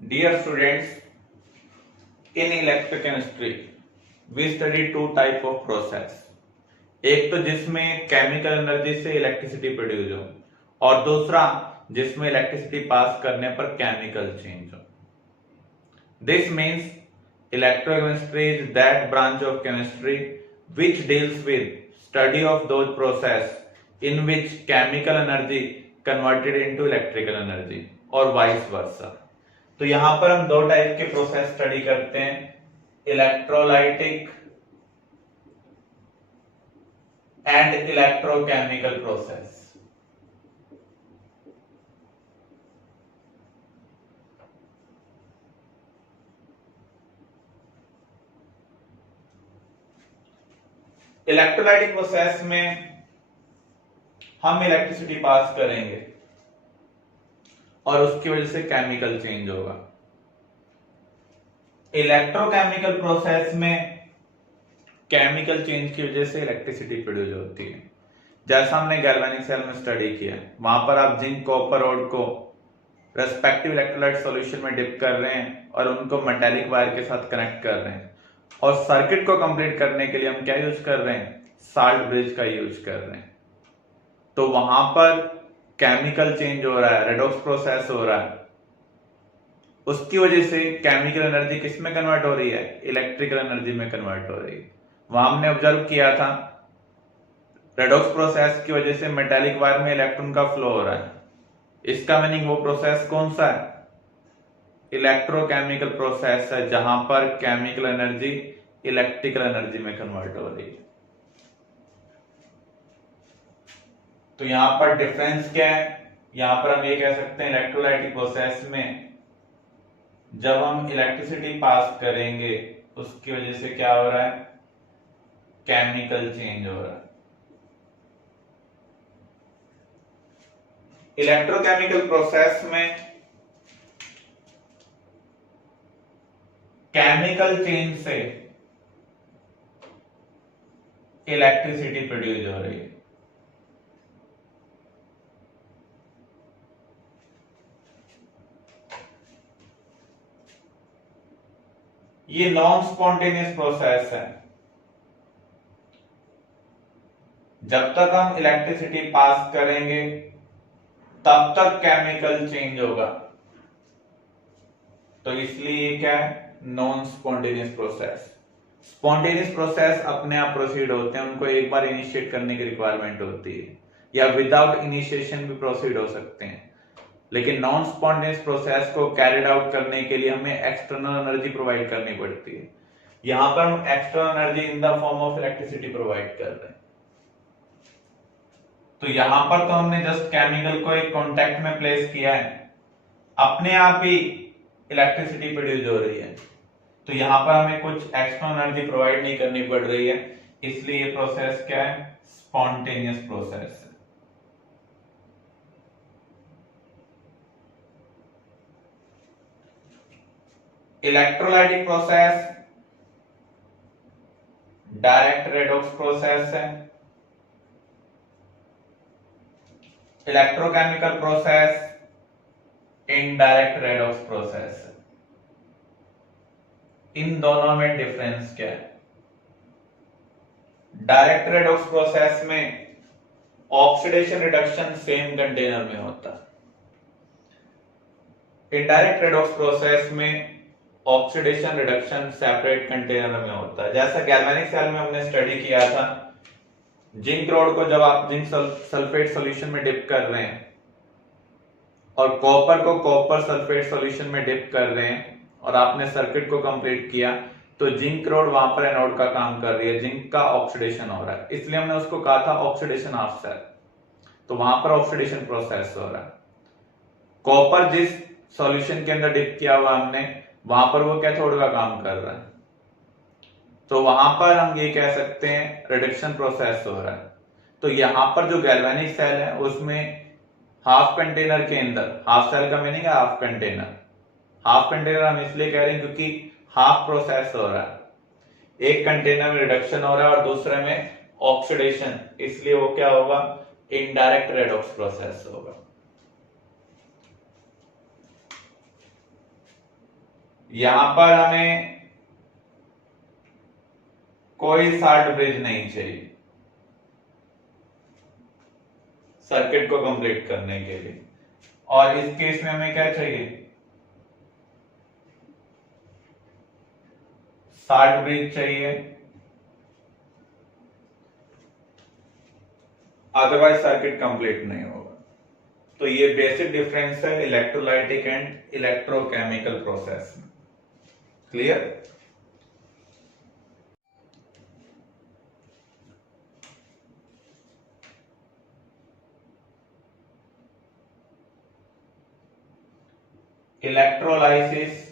Dear students, in electrochemistry, we study two type of process. एक तो जिसमें chemical energy से इलेक्ट्रिसिटी प्रोड्यूस हो और दूसरा जिसमें इलेक्ट्रिसिटी पास करने पर केमिकल चेंज हो. This means electrochemistry is that branch of chemistry which deals with study of those process in which chemical energy converted into electrical energy और vice versa. तो यहां पर हम दो टाइप के प्रोसेस स्टडी करते हैं, electrolytic and electrochemical process. Electrolytic process में हम इलेक्ट्रिसिटी पास करेंगे और उसकी वजह से केमिकल चेंज होगा. इलेक्ट्रोकेमिकल प्रोसेस में केमिकल चेंज की वजह से इलेक्ट्रिसिटी प्रोड्यूस होती है. जैसा हमने गैल्वेनिक सेल में स्टडी किया, वहां पर आप जिंक कॉपर रोड को रेस्पेक्टिव इलेक्ट्रोलाइट सॉल्यूशन में डिप कर रहे हैं और उनको मेटालिक वायर के साथ कनेक्ट कर रहे हैं और सर्किट को कंप्लीट करने के लिए हम क्या यूज कर रहे हैं, साल्ट ब्रिज का यूज कर रहे हैं. तो वहां पर केमिकल चेंज हो रहा है, रेडॉक्स प्रोसेस हो रहा है, उसकी वजह से केमिकल एनर्जी किस में कन्वर्ट हो रही है, इलेक्ट्रिकल एनर्जी में कन्वर्ट हो रही है. वहां हमने ऑब्जर्व किया था रेडॉक्स प्रोसेस की वजह से मेटालिक वायर में इलेक्ट्रॉन का फ्लो हो रहा है. इसका मीनिंग वो प्रोसेस कौन सा है, इलेक्ट्रोकेमिकल प्रोसेस है, जहां पर केमिकल एनर्जी इलेक्ट्रिकल एनर्जी में कन्वर्ट हो रही है. तो यहां पर डिफरेंस क्या है, यहां पर हम ये कह सकते हैं इलेक्ट्रोलाइटिक प्रोसेस में जब हम इलेक्ट्रिसिटी पास करेंगे उसकी वजह से क्या हो रहा है, केमिकल चेंज हो रहा है. इलेक्ट्रोकेमिकल प्रोसेस में केमिकल चेंज से इलेक्ट्रिसिटी प्रोड्यूस हो रही है. ये नॉन स्पॉन्टेनियस प्रोसेस है. जब तक हम इलेक्ट्रिसिटी पास करेंगे तब तक केमिकल चेंज होगा, तो इसलिए ये क्या है, non spontaneous process. Spontaneous process अपने आप प्रोसीड होते हैं, उनको एक बार इनिशिएट करने की रिक्वायरमेंट होती है या विदाउट इनिशिएशन भी प्रोसीड हो सकते हैं. लेकिन नॉन स्पॉन्टेनियस प्रोसेस को कैरिड आउट करने के लिए हमें एक्सटर्नल एनर्जी प्रोवाइड करनी पड़ती है. यहां पर हम external energy in the form of electricity provide कर रहे हैं. तो यहां पर तो हमने जस्ट केमिकल को एक कांटेक्ट में प्लेस किया है, अपने आप ही इलेक्ट्रिसिटी प्रोड्यूस हो रही है. तो यहां पर हमें कुछ एक्सटर्नल एनर्जी प्रोवाइड नहीं करनी पड़ रही है, इसलिए ये प्रोसेस क्या है, स्पॉन्टेनियस प्रोसेस है. Electrolytic process direct redox process है. Electrochemical process indirect redox process है. इन दोनों में डिफरेंस क्या है, डायरेक्ट रेडॉक्स प्रोसेस में ऑक्सीडेशन रिडक्शन सेम कंटेनर में होता है. इनडायरेक्ट रेडॉक्स प्रोसेस में ऑक्सीडेशन रिडक्शन सेपरेट कंटेनर में होता है. जैसा गैल्वेनिक सेल में हमने स्टडी किया था, जिंक रोड को जब आप जिंक सल्फेट सॉल्यूशन में डिप कर रहे हैं और कॉपर को कॉपर सल्फेट सॉल्यूशन में डिप कर रहे हैं और आपने सर्किट को कंप्लीट किया, तो जिंक रोड वहां पर एनोड का काम कर रही है, जिंक का ऑक्सीडेशन हो रहा है, इसलिए हमने उसको कहा था ऑक्सीडेशन ऑफ सेल. तो वहां पर ऑक्सीडेशन प्रोसेस हो रहा है. कॉपर जिस सॉल्यूशन के अंदर डिप किया हुआ हमने, वहां पर वो कैथोड का काम कर रहा है, तो वहां पर हम ये कह सकते हैं रिडक्शन प्रोसेस हो रहा है. तो यहां पर जो गैल्वेनिक सेल है उसमें हाफ कंटेनर के अंदर, हाफ सेल का मीनिंग है हाफ कंटेनर. हाफ कंटेनर हम इसलिए कह रहे हैं क्योंकि हाफ प्रोसेस हो रहा है, एक कंटेनर में रिडक्शन हो रहा है और दूसरे में ऑक्सीडेशन, इसलिए वो क्या होगा, इनडायरेक्ट रेडॉक्स प्रोसेस होगा. यहां पर हमें कोई साल्ट ब्रिज नहीं चाहिए सर्किट को कंप्लीट करने के लिए, और इस केस में हमें क्या चाहिए, साल्ट ब्रिज चाहिए, अदरवाइज सर्किट कंप्लीट नहीं होगा। तो ये बेसिक डिफरेंस है इलेक्ट्रोलाइटिक एंड इलेक्ट्रोकेमिकल प्रोसेस में। क्लियर? इलेक्ट्रोलाइसिस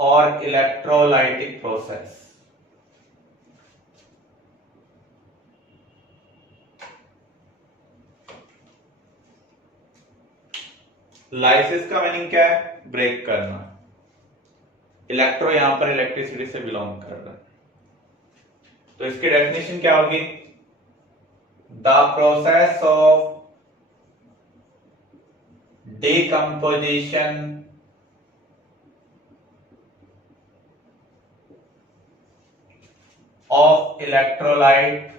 और इलेक्ट्रोलाइटिक प्रोसेस। लाइसिस का मीनिंग क्या है, ब्रेक करना। इलेक्ट्रो यहां पर इलेक्ट्रिसिटी से बिलोंग कर रहा है, तो इसकी डेफिनेशन क्या होगी, the process of decomposition of electrolyte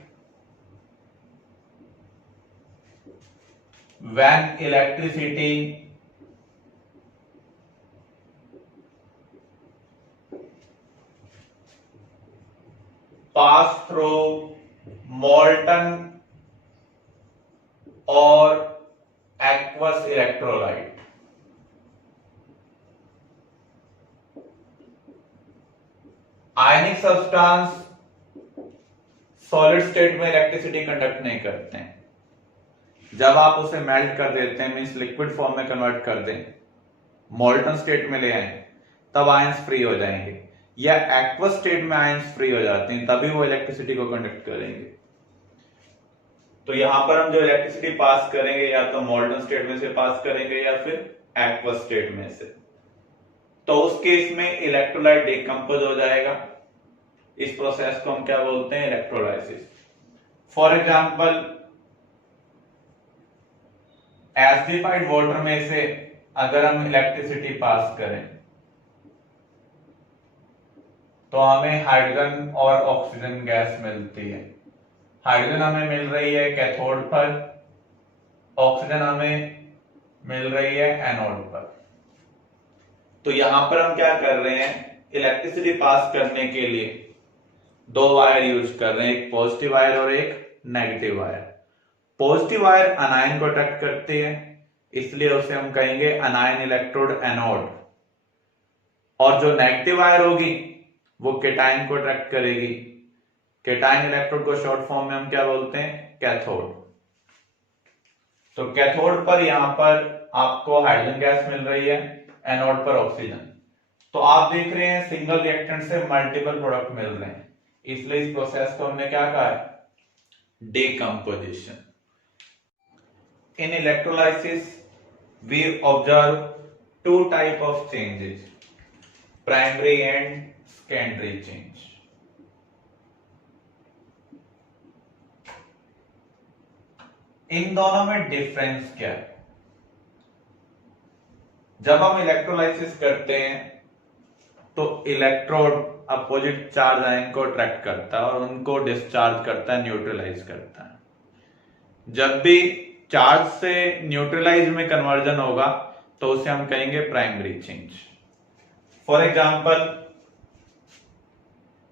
when electricity pass through molten or aqueous electrolyte। Ionic substance solid state में इलेक्ट्रिसिटी कंडक्ट नहीं करते हैं, जब आप उसे मेल्ट कर देते हैं, मींस लिक्विड फॉर्म में कन्वर्ट कर दें, मोल्टन स्टेट में ले आए, तब आयंस फ्री हो जाएंगे, या एक्वस स्टेट में आयंस फ्री हो जाते हैं, तभी वो इलेक्ट्रिसिटी को कंडक्ट करेंगे। तो यहां पर हम जो इलेक्ट्रिसिटी पास करेंगे या तो मोल्टन स्टेट में से पास करेंगे या फिर एक्वस स्टेट में से, तो उस केस में इलेक्ट्रोलाइट डिकम्पोज हो जाएगा। इस प्रोसेस को हम क्या बोलते हैं, electrolysis. For example acidified water में से अगर हम इलेक्ट्रिसिटी पास करें तो हमें हाइड्रोजन और ऑक्सीजन गैस मिलती है। हाइड्रोजन हमें मिल रही है कैथोड पर, ऑक्सीजन हमें मिल रही है एनोड पर। तो यहां पर हम क्या कर रहे हैं, इलेक्ट्रिसिटी पास करने के लिए दो वायर यूज कर रहे हैं, एक पॉजिटिव वायर और एक नेगेटिव वायर। पॉजिटिव वायर अनायन को अट्रैक्ट करती है, इसलिए उसे हम कहेंगे अनायन इलेक्ट्रोड एनोड, और जो नेगेटिव वायर होगी वो केटायन को अट्रैक्ट करेगी। केटायन इलेक्ट्रोड को शॉर्ट फॉर्म में हम क्या बोलते हैं, कैथोड। तो कैथोड पर यहां पर आपको हाइड्रोजन गैस मिल रही है, एनोड पर ऑक्सीजन। तो आप देख रहे हैं सिंगल रिएक्टेंट से मल्टीपल प्रोडक्ट मिल रहे हैं, इसलिए इस प्रोसेस को हमने क्या कहा है, decomposition. In electrolysis we observe two type of changes, primary and secondary change. इन दोनों में डिफरेंस क्या है, जब हम इलेक्ट्रोलाइसिस करते हैं तो इलेक्ट्रोड अपोजिट चार्ज आयन को अट्रैक्ट करता है और उनको डिस्चार्ज करता है, न्यूट्रलाइज करता है। जब भी चार्ज से न्यूट्रलाइज में कन्वर्जन होगा तो उसे हम कहेंगे primary change. For example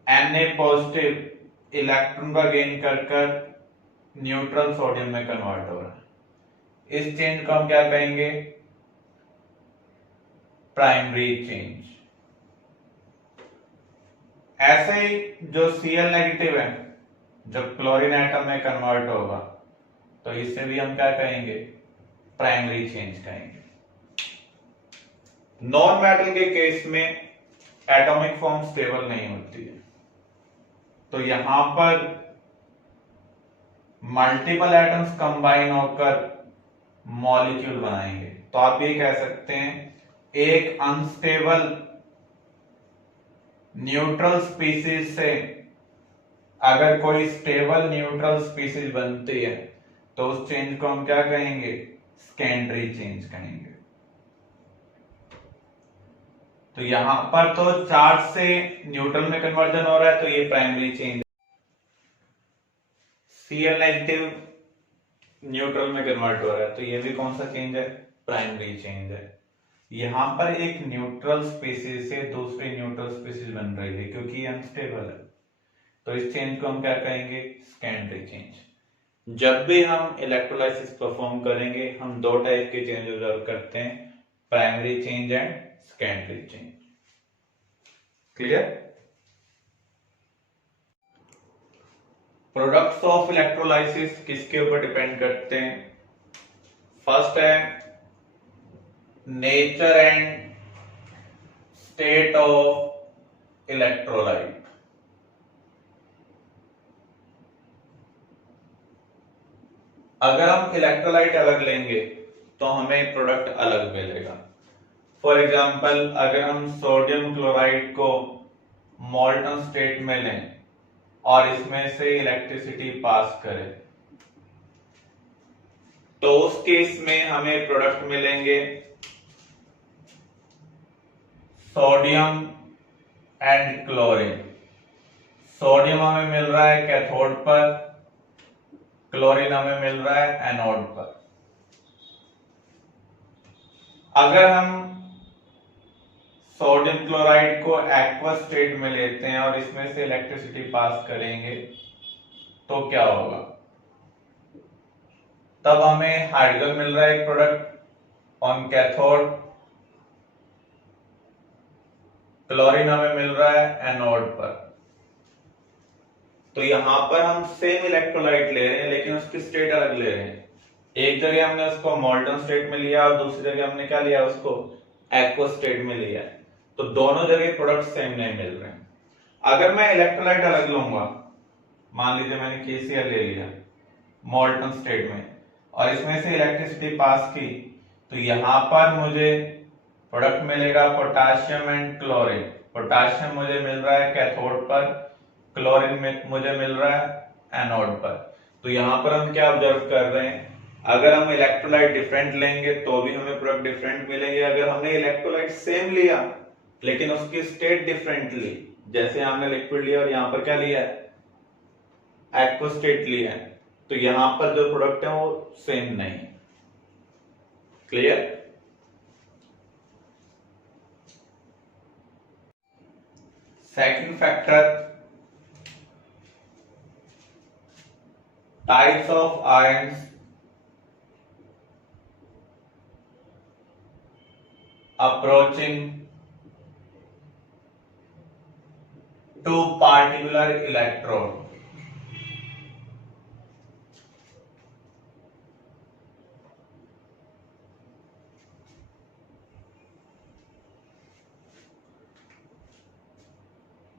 Na positive electron का गेन कर न्यूट्रल सोडियम में कन्वर्ट हो रहा है, इस चेंज को हम क्या कहेंगे, प्राइमरी चेंज। ऐसे ही जो Cl नेगेटिव है जब क्लोरीन एटम में कन्वर्ट होगा तो इससे भी हम क्या कहेंगे, प्राइमरी चेंज कहेंगे। नॉन मेटल के केस में एटॉमिक फॉर्म स्टेबल नहीं होती है, तो यहां पर मल्टीपल एटम्स कंबाइन होकर मॉलिक्यूल बनाएंगे। तो आप ये कह सकते हैं एक अनस्टेबल न्यूट्रल स्पीसीज से अगर कोई स्टेबल न्यूट्रल स्पीसीज बनती है तो उस चेंज को हम क्या कहेंगे, सेकेंडरी चेंज कहेंगे। तो यहां पर तो चार्ज से न्यूट्रल में कन्वर्जन हो रहा है, तो ये primary change. Cl negative neutral में कन्वर्ट हो रहा है, तो ये भी कौन सा चेंज है? प्राइमरी चेंज है। यहां पर एक न्यूट्रल स्पीसीज से दूसरी न्यूट्रल स्पीसीज बन रही है क्योंकि ये अनस्टेबल है, तो इस चेंज को हम क्या कहेंगे? Secondary change. जब भी हम इलेक्ट्रोलाइसिस परफॉर्म करेंगे हम दो टाइप के चेंज ऑब्जर्व करते हैं, primary change and secondary change. Clear? Products of electrolysis किसके ऊपर डिपेंड करते हैं? फर्स्ट है nature and state of electrolyte. अगर हम इलेक्ट्रोलाइट अलग लेंगे तो हमें प्रोडक्ट अलग मिलेगा। फॉर एग्जाम्पल, अगर हम सोडियम क्लोराइड को मॉल्टन स्टेट में लें और इसमें से इलेक्ट्रिसिटी पास करें, तो उस केस में हमें प्रोडक्ट मिलेंगे सोडियम एंड क्लोरीन। सोडियम हमें मिल रहा है कैथोड पर, क्लोरीन हमें मिल रहा है एनोड पर। अगर हम सोडियम क्लोराइड को एक्वस स्टेट में लेते हैं और इसमें से इलेक्ट्रिसिटी पास करेंगे तो क्या होगा? तब हमें हाइड्रोजन मिल रहा है एक प्रोडक्ट ऑन कैथोड, क्लोरीन हमें मिल रहा है एनोड पर। तो यहां पर हम सेम इलेक्ट्रोलाइट ले रहे हैं लेकिन उसकी स्टेट अलग ले रहे हैं। एक जगह हमने उसको मॉल्टन स्टेट में लिया और दूसरी जगह हमने क्या लिया? उसको एक्वस स्टेट में लिया। तो दोनों जगह प्रोडक्ट सेम नहीं मिल रहे हैं। अगर मैं इलेक्ट्रोलाइट अलग लूंगा, मान लीजिए मैंने KCl ले लिया मॉल्टन स्टेट में और इसमें से इलेक्ट्रिसिटी पास की, तो यहां पर मुझे प्रोडक्ट मिलेगा पोटाशियम एंड क्लोरीन। पोटाशियम मुझे मिल रहा है कैथोड पर, क्लोरीन में मुझे मिल रहा है एनोड पर। तो यहां पर हम क्या ऑब्जर्व कर रहे हैं? अगर हम इलेक्ट्रोलाइट डिफरेंट लेंगे तो भी हमें प्रोडक्ट डिफरेंट मिलेंगे। अगर हमने इलेक्ट्रोलाइट सेम लिया लेकिन उसकी स्टेट डिफरेंट ली, जैसे हमने लिक्विड लिया और यहां पर क्या लिया है? एक्वस स्टेट लिया है, तो यहां पर जो प्रोडक्ट है वो सेम नहीं। Clear? Second factor, types of ions approaching to particular electrode।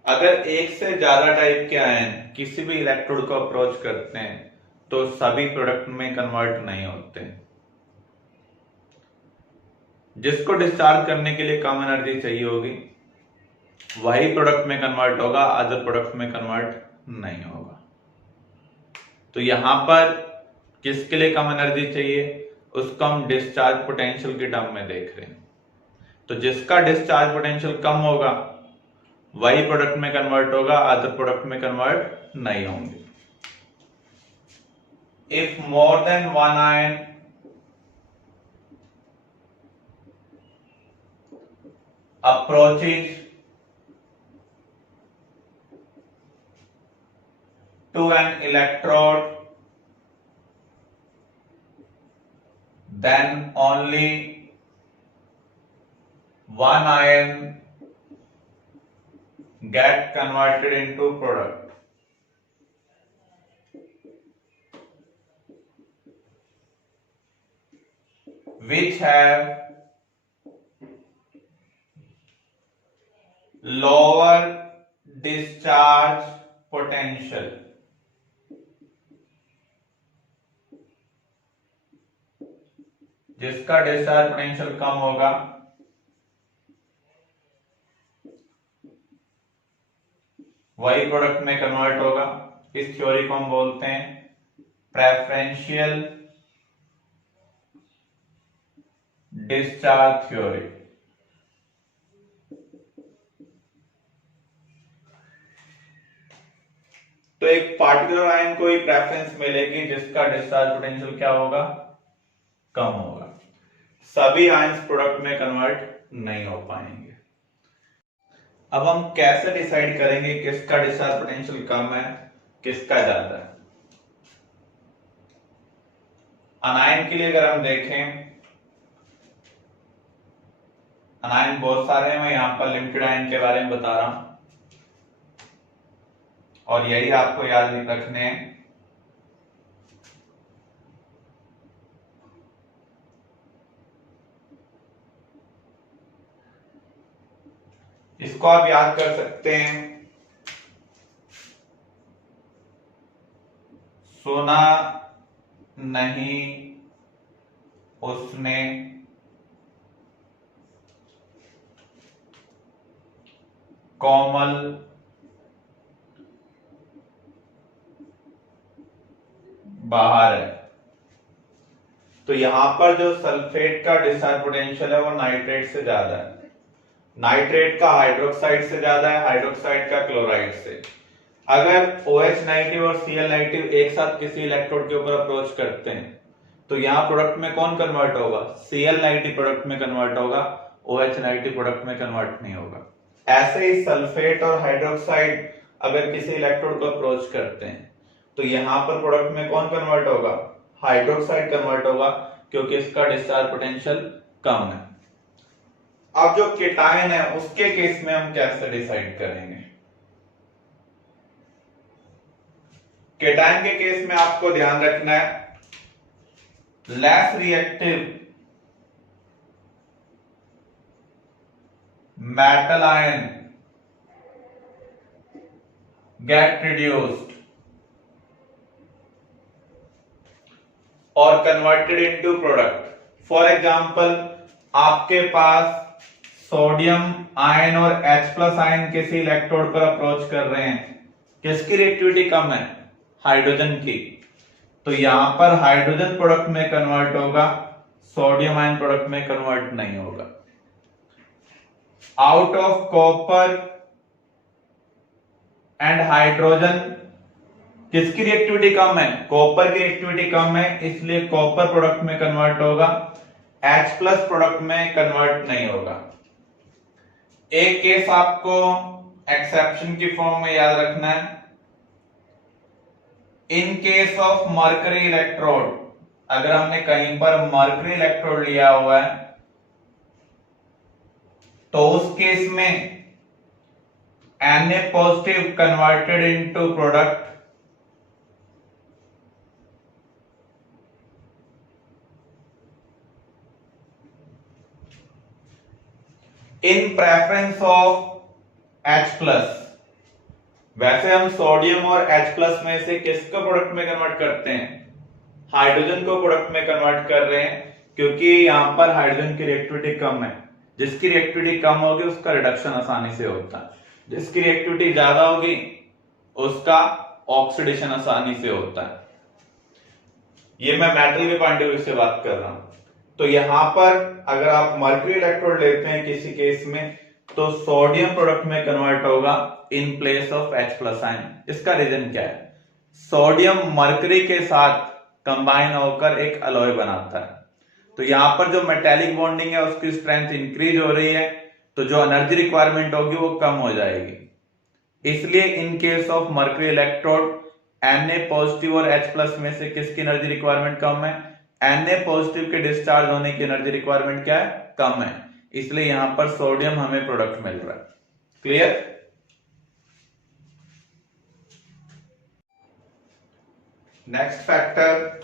अगर एक से ज्यादा टाइप के आयन किसी भी इलेक्ट्रोड को अप्रोच करते हैं तो सभी प्रोडक्ट में कन्वर्ट नहीं होते। जिसको डिस्चार्ज करने के लिए कम एनर्जी चाहिए होगी वही प्रोडक्ट में कन्वर्ट होगा, अदर प्रोडक्ट में कन्वर्ट नहीं होगा। तो यहां पर किसके लिए कम एनर्जी चाहिए उसको हम डिस्चार्ज पोटेंशियल के टर्म में देख रहे हैं। तो जिसका डिस्चार्ज पोटेंशियल कम होगा वही प्रोडक्ट में कन्वर्ट होगा, अदर प्रोडक्ट में कन्वर्ट नहीं होंगे। If more than one ion approaches to an electrode, then only one ion get converted into product। which have lower discharge potential। जिसका डिस्चार्ज पोटेंशियल कम होगा वही प्रोडक्ट में कन्वर्ट होगा। इस थ्योरी को हम बोलते हैं प्रेफरेंशियल डिस्चार्ज थ्योरी। तो एक पार्टिकुलर आयन को ही प्रेफरेंस मिलेगी जिसका डिस्चार्ज पोटेंशियल क्या होगा, कम होगा। सभी आयंस प्रोडक्ट में कन्वर्ट नहीं हो पाएंगे। अब हम कैसे डिसाइड करेंगे किसका डिस्चार्ज पोटेंशियल कम है, किसका ज्यादा है। अनायन के लिए अगर हम देखें, अनायन बहुत सारे हैं, मैं यहां पर लिमिटेड आयन के बारे में बता रहा हूं और यही आपको याद रखने हैं। इसको आप याद कर सकते हैं, सुना नहीं उसने कोमल बाहर है। तो यहां पर जो सल्फेट का डिस्चार्ज पोटेंशियल है वो नाइट्रेट से ज्यादा है, नाइट्रेट का हाइड्रोक्साइड से ज्यादा है, हाइड्रोक्साइड का क्लोराइड से। अगर OH नेगेटिव और Cl नेगेटिव एक साथ किसी इलेक्ट्रोड के ऊपर अप्रोच करते हैं तो यहां प्रोडक्ट में कौन कन्वर्ट होगा, Cl नेगेटिव प्रोडक्ट में कन्वर्ट होगा, OH नेगेटिव प्रोडक्ट में कन्वर्ट नहीं होगा। ऐसे ही सल्फेट और हाइड्रोक्साइड अगर किसी इलेक्ट्रोड को अप्रोच करते हैं तो यहां पर प्रोडक्ट में कौन कन्वर्ट होगा, हाइड्रोक्साइड कन्वर्ट होगा, क्योंकि इसका डिस्चार्ज पोटेंशियल कम है। अब जो केटायन है उसके केस में हम कैसे डिसाइड करेंगे। केटायन के केस में आपको ध्यान रखना है, less reactive metal ion get reduced और converted into product. For example, आपके पास सोडियम आयन और H प्लस आयन किसी इलेक्ट्रोड पर अप्रोच कर रहे हैं, किसकी रिएक्टिविटी कम है, हाइड्रोजन की। तो यहां पर हाइड्रोजन प्रोडक्ट में कन्वर्ट होगा, सोडियम आयन प्रोडक्ट में कन्वर्ट नहीं होगा। Out of copper and hydrogen किसकी रिएक्टिविटी कम है, कॉपर की रिएक्टिविटी कम है, इसलिए कॉपर प्रोडक्ट में कन्वर्ट होगा, H प्लस प्रोडक्ट में कन्वर्ट नहीं होगा। एक केस आपको एक्सेप्शन की फॉर्म में याद रखना है, in case of mercury electrode, अगर हमने कहीं पर मर्करी इलेक्ट्रोड लिया हुआ है तो उस केस में Na positive converted into product, in preference of H plus. वैसे हम सोडियम और H प्लस में से किसको प्रोडक्ट में कन्वर्ट करते हैं, हाइड्रोजन को प्रोडक्ट में कन्वर्ट कर रहे हैं, क्योंकि यहां पर हाइड्रोजन की रिएक्टिविटी कम है। जिसकी रिएक्टिविटी कम होगी उसका रिडक्शन आसानी से होता है, जिसकी रिएक्टिविटी ज्यादा होगी उसका ऑक्सीडेशन आसानी से होता है। ये मैं मेटल के पॉइंट ऑफ व्यू से बात कर रहा हूं। तो यहां पर अगर आप मर्क्यूरी इलेक्ट्रोड लेते हैं किसी केस में तो सोडियम प्रोडक्ट में कन्वर्ट होगा in place of H plus ion. इसका रीजन क्या है, सोडियम मर्करी के साथ कंबाइन होकर एक अलॉय बनाता है, तो यहां पर जो मेटेलिक बॉन्डिंग है उसकी स्ट्रेंथ इंक्रीज हो रही है, तो जो एनर्जी रिक्वायरमेंट होगी वो कम हो जाएगी। इसलिए in case of mercury electrode Na positive और H प्लस में से किसकी एनर्जी रिक्वायरमेंट कम है, Na पॉजिटिव के डिस्चार्ज होने की एनर्जी रिक्वायरमेंट क्या है, कम है, इसलिए यहां पर सोडियम हमें प्रोडक्ट मिल रहा है। Clear. Next factor,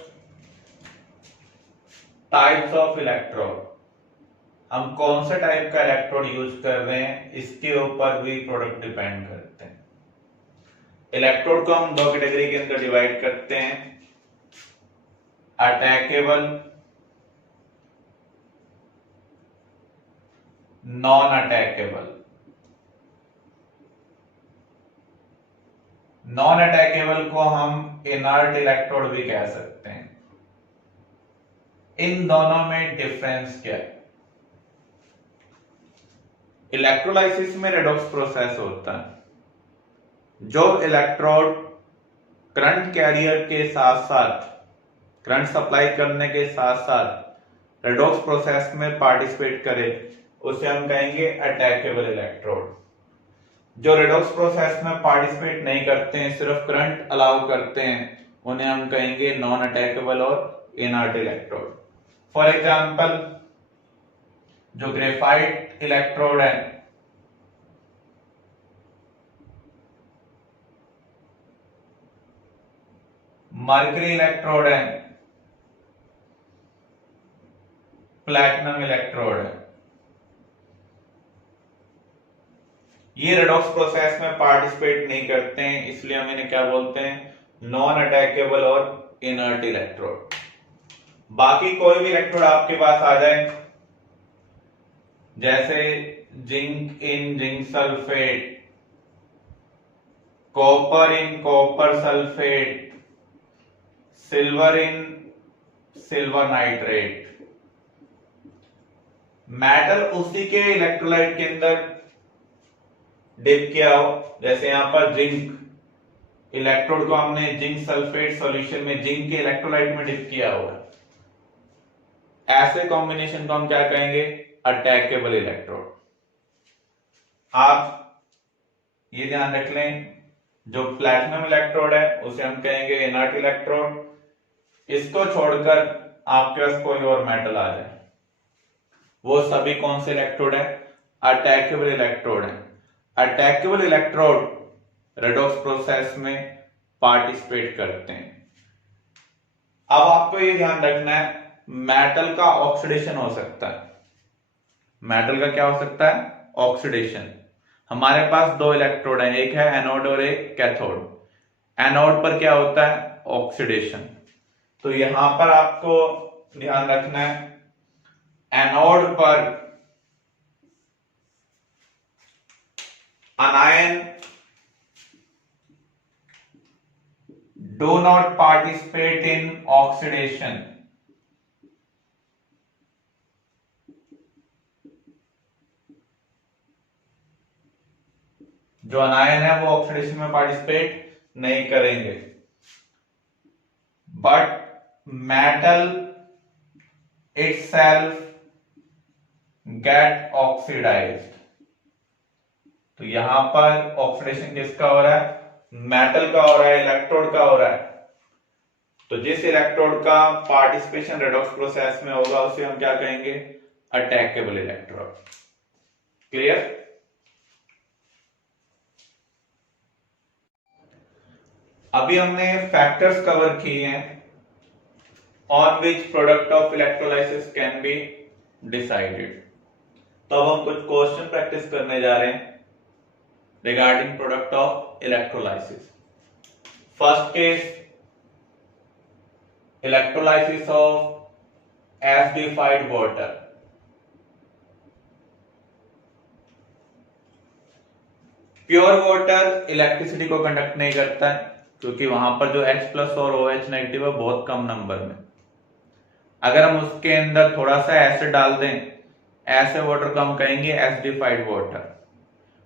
types of electrode. हम कौन से टाइप का इलेक्ट्रोड यूज कर रहे हैं इसके ऊपर भी प्रोडक्ट डिपेंड करते हैं। इलेक्ट्रोड को हम दो कैटेगरी के अंदर डिवाइड करते हैं, attackable, non attackable. Non attackable को हम इनर्ट इलेक्ट्रोड भी कह सकते हैं। इन दोनों में डिफरेंस क्या है, इलेक्ट्रोलाइसिस में रेडॉक्स प्रोसेस होता है, जो इलेक्ट्रोड करंट कैरियर के साथ साथ, करंट सप्लाई करने के साथ साथ रेडॉक्स प्रोसेस में पार्टिसिपेट करे, उसे हम कहेंगे अटैकेबल इलेक्ट्रोड। जो रेडॉक्स प्रोसेस में पार्टिसिपेट नहीं करते हैं, सिर्फ करंट अलाउ करते हैं, उन्हें हम कहेंगे नॉन अटैकेबल और इनर्ट इलेक्ट्रोड। फॉर एग्जांपल, जो ग्रेफाइट इलेक्ट्रोड है, मर्करी इलेक्ट्रोड है, प्लैटिनम इलेक्ट्रोड है, ये रेडॉक्स प्रोसेस में पार्टिसिपेट नहीं करते हैं, इसलिए हम इन्हें क्या बोलते हैं, नॉन अटैकेबल और इनर्ट इलेक्ट्रोड। बाकी कोई भी इलेक्ट्रोड आपके पास आ जाए, जैसे zinc in zinc sulphate, copper in copper sulphate, silver in silver nitrate, metal उसी के इलेक्ट्रोलाइट के अंदर डिप किया हो, जैसे यहां पर जिंक इलेक्ट्रोड को हमने जिंक सल्फेट सॉल्यूशन में जिंक के इलेक्ट्रोलाइट में डिप किया हुआ, ऐसे कॉम्बिनेशन को हम क्या कहेंगे, अटैकेबल इलेक्ट्रोड। आप ये ध्यान रख लें, जो प्लैटिनम इलेक्ट्रोड है उसे हम कहेंगे इनर्ट इलेक्ट्रोड। इसको छोड़कर आपके पास कोई और मेटल आ जाए, वो सभी कौन से इलेक्ट्रोड है, अटैकेबल इलेक्ट्रोड है। अटैकेबल इलेक्ट्रोड रेडॉक्स प्रोसेस में पार्टिसिपेट करते हैं। अब आपको ये ध्यान रखना है, मेटल का ऑक्सीडेशन हो सकता है। मेटल का क्या हो सकता है, ऑक्सीडेशन। हमारे पास दो इलेक्ट्रोड हैं, एक है एनोड और एक कैथोड। एनोड पर क्या होता है, ऑक्सीडेशन। तो यहां पर आपको ध्यान रखना है, एनोड पर anion do not participate in oxidation. जो अनायन है वो ऑक्सीडेशन में पार्टिसिपेट नहीं करेंगे, but metal itself get oxidized। तो यहां पर ऑक्सीडेशन किसका हो रहा है, मेटल का हो रहा है, इलेक्ट्रोड का हो रहा है। तो जिस इलेक्ट्रोड का पार्टिसिपेशन रेडॉक्स प्रोसेस में होगा उसे हम क्या कहेंगे, अटैकेबल इलेक्ट्रोड। क्लियर। अभी हमने फैक्टर्स कवर किए हैं on which product of electrolysis can be decided. तो अब हम कुछ क्वेश्चन प्रैक्टिस करने जा रहे हैं regarding product of electrolysis. First case, electrolysis of acidified water. Pure water electricity को कंडक्ट नहीं करता है, क्योंकि वहां पर जो H प्लस और OH नेगेटिव है बहुत कम नंबर में। अगर हम उसके अंदर थोड़ा सा एसिड डाल दें, ऐसे वाटर को हम कहेंगे एसिडिफाइड वाटर,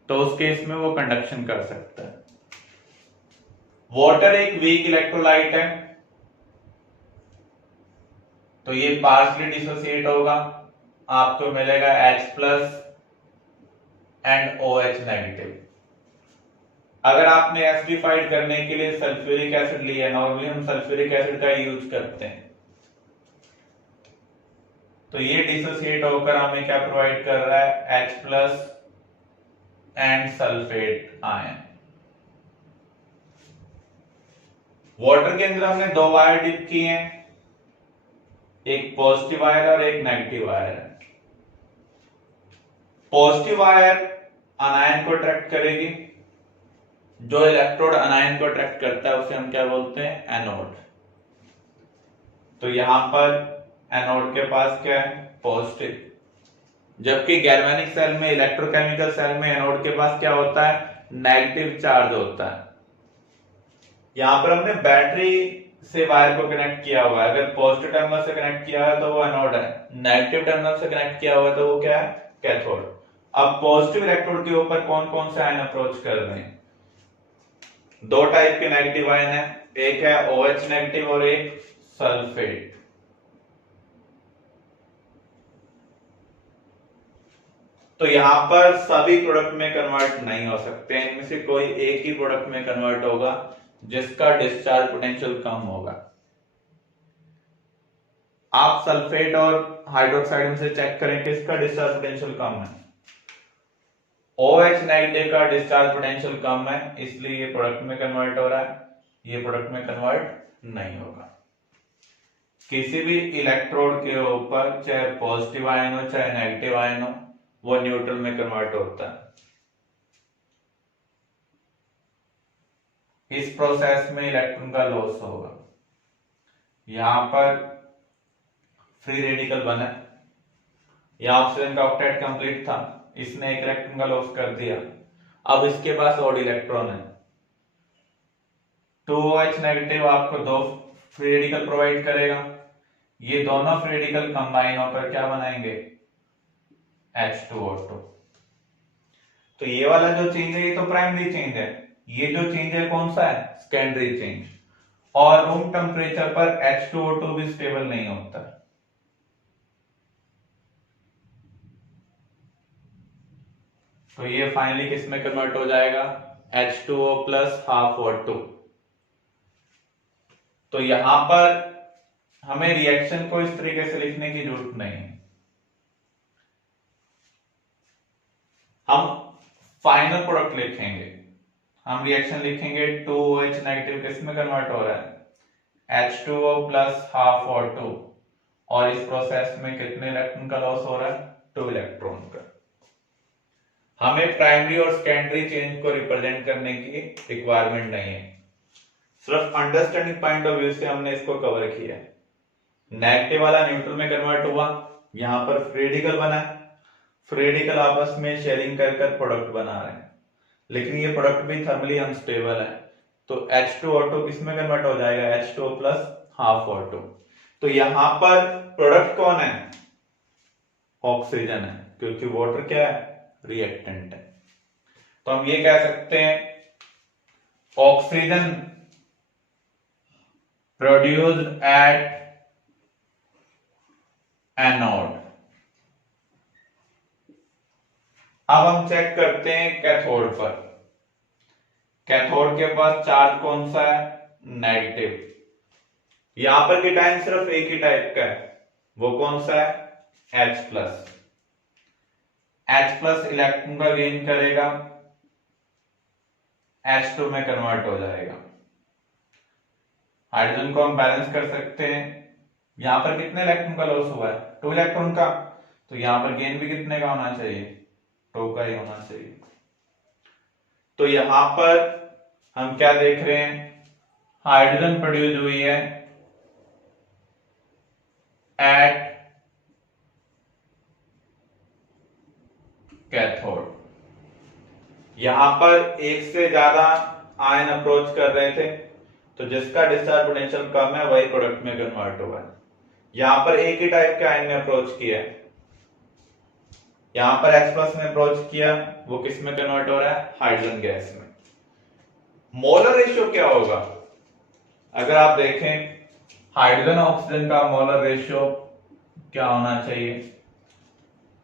तो उस केस में वो कंडक्शन कर सकता है। वाटर एक वीक इलेक्ट्रोलाइट है, तो ये पार्शियली डिसोसिएट होगा, आपको मिलेगा H plus and OH negative. अगर आपने एसिडिफाइड करने के लिए सल्फ्यूरिक एसिड लिया, नॉर्मली हम सल्फ्यूरिक एसिड का यूज करते हैं, तो ये डिसोसिएट होकर हमें क्या प्रोवाइड कर रहा है, H plus and sulphate ion. Water के अंदर हमने दो वायर डिप किए हैं, एक पॉजिटिव वायर और एक नेगेटिव वायर है। पॉजिटिव वायर अनायन को अट्रैक्ट करेगी, जो इलेक्ट्रोड अनायन को अट्रैक्ट करता है उसे हम क्या बोलते हैं, एनोड। तो यहां पर एनोड के पास क्या है, पॉजिटिव, जबकि गैल्वेनिक सेल में, इलेक्ट्रोकेमिकल सेल में एनोड के पास क्या होता है, नेगेटिव चार्ज होता है। यहां पर हमने बैटरी से वायर को कनेक्ट किया हुआ है, अगर पॉजिटिव टर्मिनल से कनेक्ट किया है तो वो एनोड है, नेगेटिव टर्मिनल से कनेक्ट किया हुआ है तो वो क्या है, कैथोड। अब पॉजिटिव इलेक्ट्रोड के ऊपर कौन कौन से आयन अप्रोच कर रहे हैं, दो टाइप के नेगेटिव आयन है, एक है OH नेगेटिव और एक सल्फेट। तो यहां पर सभी प्रोडक्ट में कन्वर्ट नहीं हो सकते, इनमें से कोई एक ही प्रोडक्ट में कन्वर्ट होगा जिसका डिस्चार्ज पोटेंशियल कम होगा। आप सल्फेट और हाइड्रोक्साइड में से चेक करें किसका डिस्चार्ज पोटेंशियल कम है। OH नेगेटिव का डिस्चार्ज पोटेंशियल कम है, इसलिए ये प्रोडक्ट में कन्वर्ट हो रहा है, ये प्रोडक्ट में कन्वर्ट नहीं होगा। किसी भी इलेक्ट्रोड के ऊपर चाहे पॉजिटिव आयन हो चाहे नेगेटिव आयन हो, वो न्यूट्रल में कन्वर्ट होता है। इस प्रोसेस में इलेक्ट्रॉन का लॉस होगा। यहां पर फ्री रेडिकल बना, यहां ऑक्सीजन का ऑक्टेट कंप्लीट था, इसने एक इलेक्ट्रॉन का लॉस कर दिया। अब इसके पास और इलेक्ट्रॉन है, 2OH नेगेटिव आपको 2 फ्री रेडिकल प्रोवाइड करेगा। ये दोनों फ्री रेडिकल कंबाइन होकर क्या बनाएंगे, H2O2। तो ये वाला जो चेंज है ये तो प्राइमरी चेंज है, ये जो चेंज है कौन सा है, सेकेंडरी चेंज। और रूम टेम्परेचर पर H2O2 भी स्टेबल नहीं होता। तो ये फाइनली किस में कन्वर्ट हो जाएगा, H2O प्लस हाफ O2। तो यहां पर हमें रिएक्शन को इस तरीके से लिखने की जरूरत नहीं है, हम फाइनल प्रोडक्ट लिखेंगे। हम रिएक्शन लिखेंगे 2OH नेगेटिव किस में कन्वर्ट हो रहा है, H2O प्लस हाफ O2, और इस प्रोसेस में कितने इलेक्ट्रॉन का लॉस हो रहा है, 2 इलेक्ट्रॉन का। हमें प्राइमरी और सेकेंडरी चेंज को रिप्रेजेंट करने की रिक्वायरमेंट नहीं है, सिर्फ अंडरस्टैंडिंग पॉइंट ऑफ व्यू से हमने इसको कवर किया। नेगेटिव वाला न्यूट्रल में कन्वर्ट हुआ, यहां पर फ्री रेडिकल बना है, फ्री रेडिकल आपस में शेयरिंग कर प्रोडक्ट बना रहे हैं, लेकिन ये प्रोडक्ट भी थर्मली अनस्टेबल है। तो H2O2 किस में कन्वर्ट हो जाएगा, H2O प्लस हाफ O2। तो यहां पर प्रोडक्ट कौन है, ऑक्सीजन है, क्योंकि वाटर क्या है, रिएक्टेंट है। तो हम ये कह सकते हैं ऑक्सीजन प्रोड्यूस्ड एट एनोड। अब हम चेक करते हैं कैथोड पर। कैथोड के पास चार्ज कौन सा है, नेगेटिव। यहां पर केटाइन सिर्फ एक ही टाइप का है, वो कौन सा है, H plus. H plus electron का गेन करेगा, H2 में कन्वर्ट हो जाएगा। हाइड्रोजन को हम बैलेंस कर सकते हैं, यहां पर कितने इलेक्ट्रॉन का लॉस हुआ है, 2 इलेक्ट्रॉन का। तो यहां पर गेन भी कितने का होना चाहिए, 2 का ही होना चाहिए। तो यहां पर हम क्या देख रहे हैं, हाइड्रोजन प्रोड्यूस हुई है एट कैथोड। यहां पर एक से ज्यादा आयन अप्रोच कर रहे थे, तो जिसका डिस्चार्ज पोटेंशियल कम है वही प्रोडक्ट में कन्वर्ट हुआ है। यहां पर एक ही टाइप के आयन ने अप्रोच किया है, यहां पर H प्लस ने अप्रोच किया, वो किस में कन्वर्ट हो रहा है, हाइड्रोजन गैस में। मोलर रेशियो क्या होगा, अगर आप देखें हाइड्रोजन ऑक्सीजन का मोलर रेशियो क्या होना चाहिए,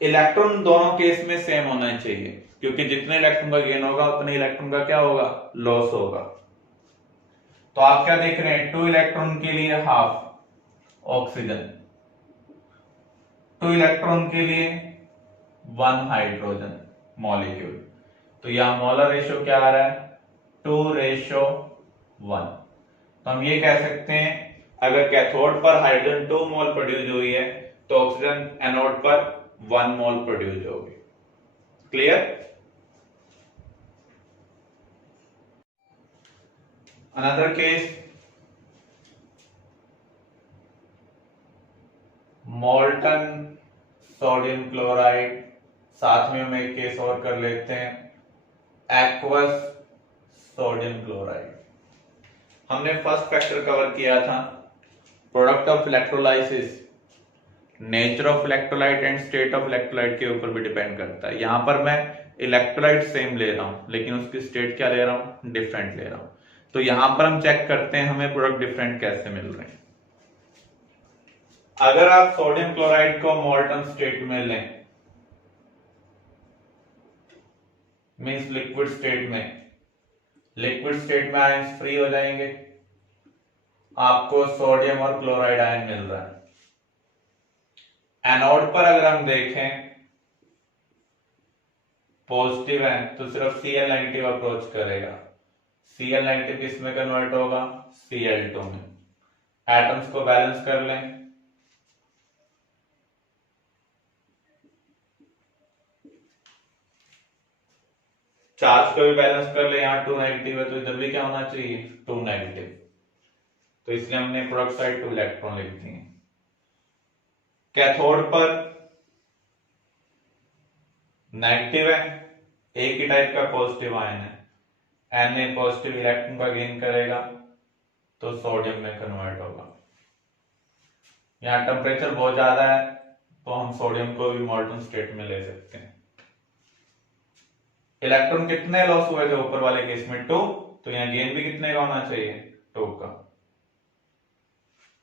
इलेक्ट्रॉन दोनों केस में सेम होना चाहिए, क्योंकि जितने इलेक्ट्रॉन का गेन होगा उतने इलेक्ट्रॉन का क्या होगा, लॉस होगा। तो आप क्या देख रहे हैं, 2 इलेक्ट्रॉन के लिए हाफ ऑक्सीजन, 2 इलेक्ट्रॉन के लिए 1 हाइड्रोजन मॉलिक्यूल। तो यहां मोलर रेशियो क्या आ रहा है, 2:1। तो हम ये कह सकते हैं अगर कैथोड पर हाइड्रोजन 2 मोल प्रोड्यूस हुई है तो ऑक्सीजन एनोड पर 1 मोल प्रोड्यूस होगी। Clear. Another case, molten sodium chloride. साथ में हम एक केस और कर लेते हैं, एक्वस सोडियम क्लोराइड। हमने फर्स्ट फैक्टर कवर किया था, product of electrolysis. Nature of electrolyte and state of electrolyte के ऊपर भी डिपेंड करता है। यहां पर मैं इलेक्ट्रोलाइट सेम ले रहा हूं, लेकिन उसकी स्टेट क्या ले रहा हूं, डिफरेंट ले रहा हूं। तो यहां पर हम चेक करते हैं हमें प्रोडक्ट डिफरेंट कैसे मिल रहे हैं। अगर आप सोडियम क्लोराइड को मोल्टन स्टेट में लें, मींस लिक्विड स्टेट में आयंस फ्री हो जाएंगे, आपको सोडियम और क्लोराइड आयन मिल रहा है। एनोड पर अगर हम देखें पॉजिटिव है तो सिर्फ Cl नेगेटिव अप्रोच करेगा। Cl नेगेटिव किस में कन्वर्ट होगा? Cl2 में। एटम्स को बैलेंस कर लें, चार्ज को भी बैलेंस कर ले, यहां 2 नेगेटिव है तो इधर भी क्या होना चाहिए? 2 नेगेटिव। तो इसलिए हमने प्रोडक्ट साइड 2 इलेक्ट्रॉन लिख दिए। कैथोड पर नेगेटिव है, एक ही टाइप का पॉजिटिव आयन है, Na पॉजिटिव इलेक्ट्रॉन का गेन करेगा तो सोडियम में कन्वर्ट होगा। यहां टेम्परेचर बहुत ज्यादा है तो हम सोडियम को भी मोल्टन स्टेट में ले सकते हैं। इलेक्ट्रॉन कितने लॉस हुए थे ऊपर वाले केस में? 2, तो यहां गेन भी कितने का होना चाहिए? 2 का।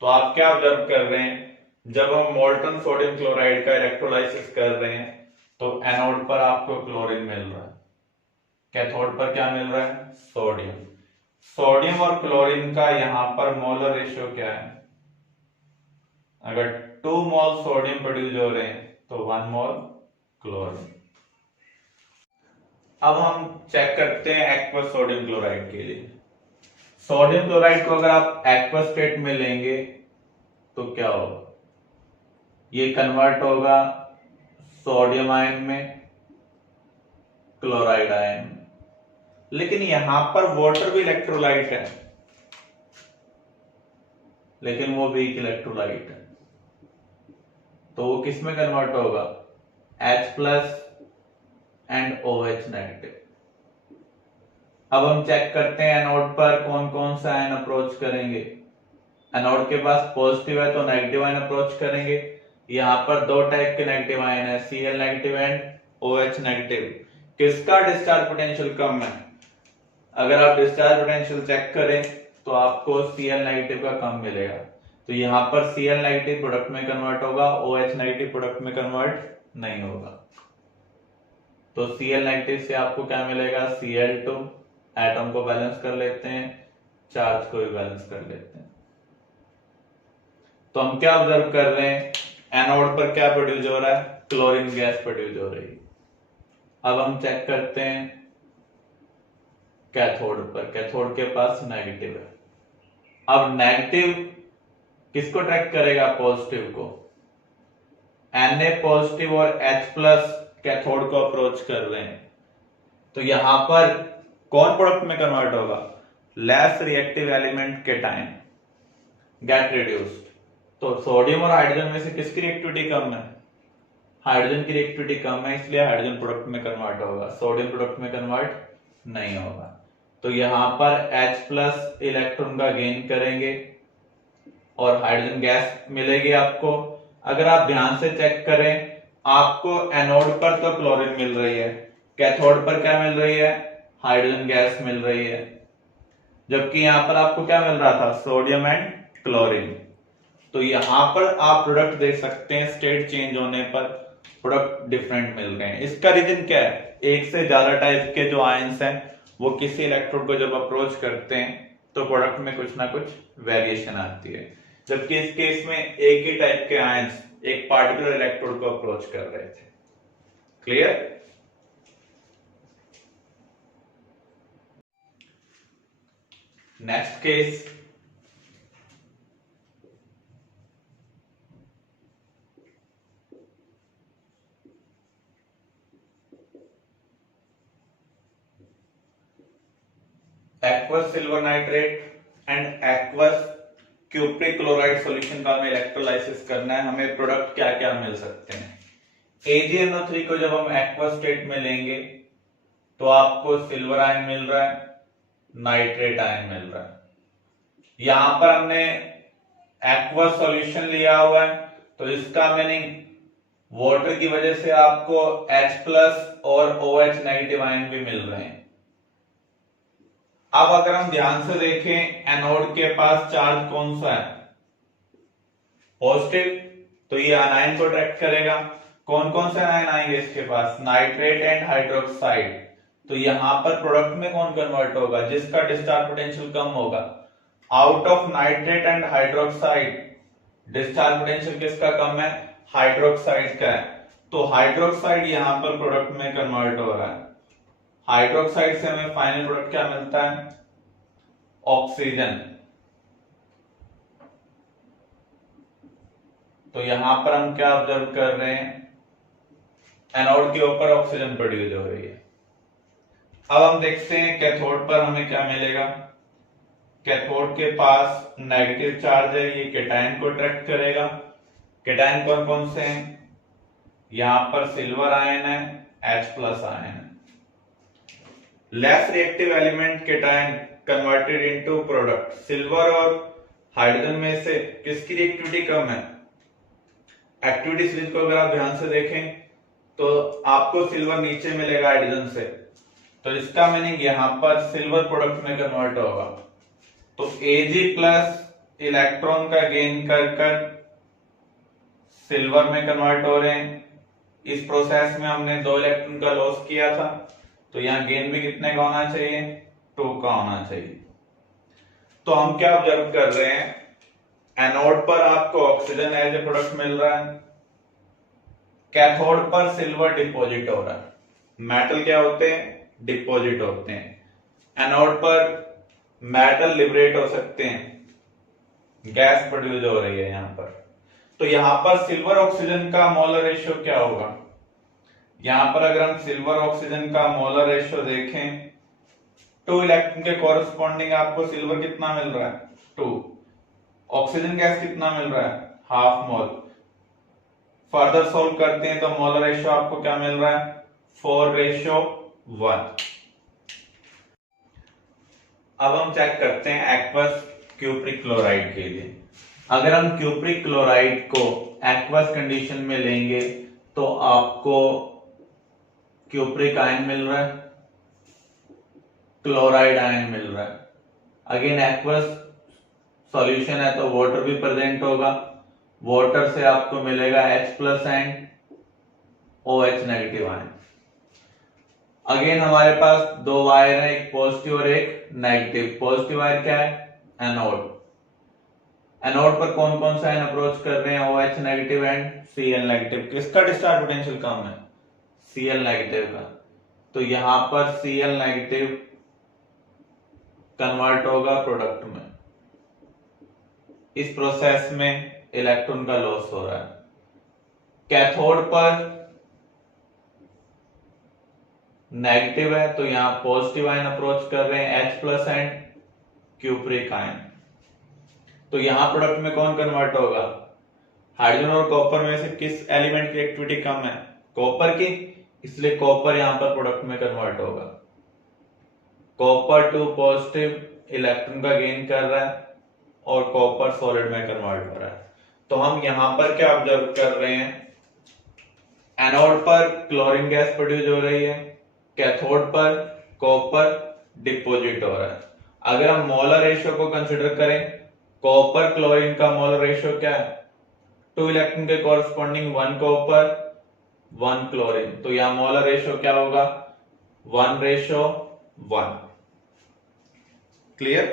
तो आप क्या ऑब्जर्व कर रहे हैं, जब हम मोल्टन सोडियम क्लोराइड का इलेक्ट्रोलाइसिस कर रहे हैं तो एनोड पर आपको क्लोरीन मिल रहा है, कैथोड पर क्या मिल रहा है? सोडियम। सोडियम और क्लोरीन का यहां पर मोलर रेशियो क्या है? अगर 2 मोल सोडियम प्रोड्यूस हो रहे हैं तो 1 मोल क्लोरीन। अब हम चेक करते हैं एक्वस सोडियम क्लोराइड के लिए। सोडियम क्लोराइड को अगर आप एक्वस स्टेट में लेंगे तो क्या होगा? ये कन्वर्ट होगा सोडियम आयन में, क्लोराइड आयन में। लेकिन यहां पर वाटर भी इलेक्ट्रोलाइट है, लेकिन वो वीक इलेक्ट्रोलाइट है, तो वो किस में कन्वर्ट होगा? H+ and OH negative. अब हम चेक करते हैं एनोड पर कौन कौन सा आयन अप्रोच करेंगे। एनोड के पास पॉजिटिव है तो नेगेटिव आयन अप्रोच करेंगे। यहां पर 2 टाइप के नेगेटिव आयन है, Cl negative and OH negative. किसका डिस्चार्ज पोटेंशियल कम है? अगर आप डिस्चार्ज पोटेंशियल चेक करें तो आपको Cl नेगेटिव का कम मिलेगा, तो यहां पर Cl नेगेटिव प्रोडक्ट में कन्वर्ट होगा, OH नेगेटिव प्रोडक्ट में कन्वर्ट नहीं होगा। तो Cl नेगेटिव से आपको क्या मिलेगा? Cl2। एटम को बैलेंस कर लेते हैं, चार्ज को भी बैलेंस कर लेते हैं। तो हम क्या ऑब्जर्व कर रहे हैं, एनोड पर क्या प्रोड्यूस हो रहा है? क्लोरीन गैस प्रोड्यूस हो रही है। अब हम चेक करते हैं कैथोड पर, कैथोड के पास नेगेटिव है। अब नेगेटिव किसको ट्रैक करेगा? पॉजिटिव को। Na पॉजिटिव और H+ कैथोड को अप्रोच कर रहे हैं, तो यहां पर कौन प्रोडक्ट में कन्वर्ट होगा? Less reactive element cation gate reduced. तो सोडियम और हाइड्रोजन में से किसकी रिएक्टिविटी कम है? हाइड्रोजन की रिएक्टिविटी कम है, इसलिए हाइड्रोजन प्रोडक्ट में कन्वर्ट होगा, सोडियम प्रोडक्ट में कन्वर्ट नहीं होगा। तो यहां पर H+ इलेक्ट्रॉन का गेन करेंगे और हाइड्रोजन गैस मिलेगी आपको। अगर आप ध्यान से चेक करें, आपको एनोड पर तो क्लोरीन मिल रही है, कैथोड पर क्या मिल रही है? हाइड्रोजन गैस मिल रही है, जबकि यहां पर आपको क्या मिल रहा था? Sodium and chlorine. तो यहां पर आप प्रोडक्ट देख सकते हैं, स्टेट चेंज होने पर प्रोडक्ट डिफरेंट मिल रहे हैं। इसका रीजन क्या है? एक से ज्यादा टाइप के जो आयंस हैं वो किसी इलेक्ट्रोड को जब अप्रोच करते हैं तो प्रोडक्ट में कुछ ना कुछ वेरिएशन आती है, जबकि इस केस में एक ही टाइप के आयंस एक पार्टिकुलर इलेक्ट्रोड को अप्रोच कर रहे थे। Clear? Next case, aqueous silver nitrate and aqueous cupric chloride solution का हमें इलेक्ट्रोलाइसिस करना है। हमें प्रोडक्ट क्या क्या मिल सकते हैं? AgNO3 को जब हम एक्वस स्टेट में लेंगे तो आपको सिल्वर आयन मिल रहा है, नाइट्रेट आयन मिल रहा है। यहां पर हमने एक्वस सॉल्यूशन लिया हुआ है, तो इसका मीनिंग वाटर की वजह से आपको H+ और OH नेगेटिव आयन भी मिल रहे हैं। अब अगर हम ध्यान से देखें एनोड के पास चार्ज कौन सा है, पॉजिटिव, तो ये आनायन को अट्रैक्ट करेगा। कौन कौन से आनायन आएंगे इसके पास, नाइट्रेट एंड हाइड्रोक्साइड। तो यहां पर प्रोडक्ट में कौन कन्वर्ट होगा, जिसका डिस्चार्ज पोटेंशियल कम होगा। Out of nitrate and hydroxide discharge potential किसका कम है, हाइड्रोक्साइड का है। तो हाइड्रोक्साइड यहां पर प्रोडक्ट में कन्वर्ट हो रहा है। हाइड्रोक्साइड से हमें फाइनल प्रोडक्ट क्या मिलता है, ऑक्सीजन। तो यहां पर हम क्या ऑब्जर्व कर रहे हैं, एनोड के ऊपर ऑक्सीजन प्रोड्यूस हो रही है। अब हम देखते हैं कैथोड पर हमें क्या मिलेगा। कैथोड के पास नेगेटिव चार्ज है, ये कैटायन को अट्रैक्ट करेगा। कैटायन कौन कौन से हैं, यहां पर सिल्वर आयन है, H+ आयन है। Less reactive element cation converted into product. Silver और हाइड्रोजन में से किसकी रिएक्टिविटी कम है, एक्टिविटी सीरीज को अगर आप ध्यान से देखें तो आपको सिल्वर नीचे मिलेगा हाइड्रोजन से, तो इसका मीनिंग यहां पर सिल्वर प्रोडक्ट में कन्वर्ट होगा। तो Ag+ इलेक्ट्रॉन का गेन कर सिल्वर में कन्वर्ट हो रहे हैं। इस प्रोसेस में हमने 2 इलेक्ट्रॉन का लॉस किया था, तो यहां गेन भी कितने का होना चाहिए, 2 का होना चाहिए। तो हम क्या ऑब्जर्व कर रहे हैं, एनोड पर आपको ऑक्सीजन एज ए प्रोडक्ट मिल रहा है, कैथोड पर सिल्वर डिपॉजिट हो रहा है। मेटल क्या होते हैं, डिपॉजिट होते हैं। एनोड पर मेटल लिबरेट हो सकते हैं, गैस प्रोड्यूस हो रही है यहां पर। तो यहां पर सिल्वर ऑक्सीजन का मोलर रेशियो क्या होगा, यहां पर अगर हम सिल्वर ऑक्सीजन का मोलर रेशियो देखें, 2 इलेक्ट्रॉन के कॉरस्पॉन्डिंग आपको सिल्वर कितना मिल रहा है, 2। ऑक्सीजन गैस कितना मिल रहा है, ½ मोल। फर्दर सोल्व करते हैं तो मोलर रेशियो आपको क्या मिल रहा है, 4:1। अब हम चेक करते हैं एक्वस क्यूप्रिक क्लोराइड के लिए। अगर हम क्यूप्रिक क्लोराइड को एक्वस कंडीशन में लेंगे तो आपको क्यूप्रिक आयन मिल रहा है, क्लोराइड आयन मिल रहा है। अगेन एक्वस सॉल्यूशन है तो वाटर भी प्रेजेंट होगा, वाटर से आपको मिलेगा H+ and OH negative ion. Again हमारे पास 2 वायर है, एक पॉजिटिव और एक नेगेटिव। पॉजिटिव वायर क्या है, एनोड। एनोड पर कौन कौन सा आयन अप्रोच कर रहे हैं, OH negative and Cl negative. किसका डिस्चार्ज पोटेंशियल कम है, Cl नेगेटिव का। तो यहां पर Cl नेगेटिव कन्वर्ट होगा प्रोडक्ट में। इस प्रोसेस में इलेक्ट्रॉन का लॉस हो रहा है। कैथोड पर नेगेटिव है तो यहां पॉजिटिव आयन अप्रोच कर रहे हैं, H+ एंड क्यूप्रिक आयन। तो यहां प्रोडक्ट में कौन कन्वर्ट होगा, हाइड्रोजन और कॉपर में से किस एलिमेंट की एक्टिविटी कम है, कॉपर की, इसलिए कॉपर यहां पर प्रोडक्ट में कन्वर्ट होगा। कॉपर 2 पॉजिटिव इलेक्ट्रॉन का गेन कर रहा है और कॉपर सॉलिड में कन्वर्ट हो रहा है। तो हम यहां पर क्या ऑब्जर्व कर रहे हैं, एनोड पर क्लोरीन गैस प्रोड्यूस हो रही है, कैथोड पर कॉपर डिपॉजिट हो रहा है। अगर हम मोलर रेशियो को कंसीडर करें, कॉपर क्लोरीन का मोलर रेशियो क्या है, 2 इलेक्ट्रॉन के कॉरस्पॉन्डिंग 1 कॉपर 1 क्लोरीन। तो यहां मोलर रेशियो क्या होगा, 1:1। क्लियर।